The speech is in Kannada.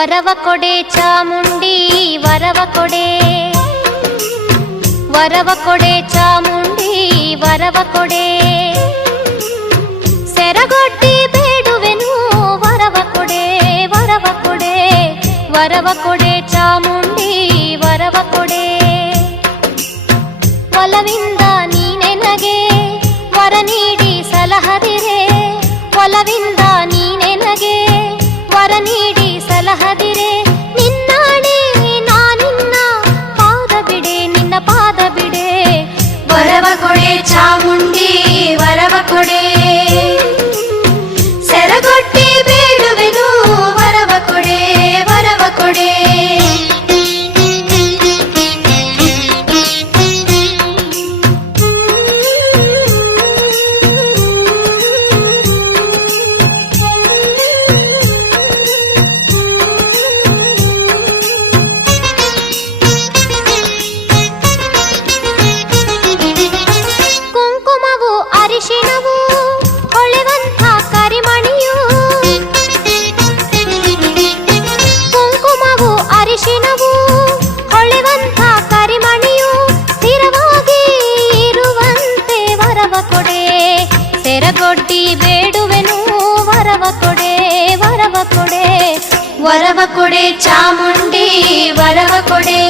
ವರವ ಕೊಡೆ ಚಾಮುಂಡಿ ವರವ ಕೊಡೆ, ವರವ ಕೊಡೆ ಚಾಮುಂಡಿ ವರವ ಕೊಡೆ. ಸೆರಗೊಡ್ಡಿ ಬೇಡುವೆನು ವರವ ಕೊಡೆ, ವರವ ಕೊಡೆ, ವರವ ಕೊಡೆ ಚಾಮುಂಡಿ ವರವ ಕೊಡೆ. ಒಲವಿಂದ ನೀನೆನಗೆ ವರ ನೀಡಿ ಸಲಹದಿರೆ, ಒಲವಿಂದ ನೀನೆನಗೆ ವರ ನೀಡಿ ಸಲಹದಿರೆ. ನಿನ್ನಾಣೆ ನಾನಿನ್ನ ಪಾದ ಬಿಡೆ, ನಿನ್ನ ಪಾದ ಬಿಡೆ. ವರವ ಕೊಡೆ ಚಾಮುಂಡಿ ವರವ ಕೊಡೆ, ಸೆರಗೊಟ್ಟಿ ಬೇಡುವೆನು ವರವ ಕೊಡೆ, ವರವ ಕೊಡೆ. ಕುಂಕುಮವು ಅರಿಶಿಣವು ಹೊಳೆವಂಥ ಕರಿಮಣಿಯು, ಕುಂಕುಮವು ಅರಿಶಿಣವು ಹೊಳೆವಂಥ ಕರಿಮಣಿಯು. ಸ್ಥಿರವಾಗಿ ಇರುವಂತೆ ವರವ ಕೊಡೆ, ಸೆರಗೊಡ್ಡಿ ಬೇಡುವೆನು ವರವ ಕೊಡೆ, ವರವ ಕೊಡೆ. ವರವ ಕೊಡೆ ಚಾಮುಂಡಿ ವರವ ಕೊಡೆ.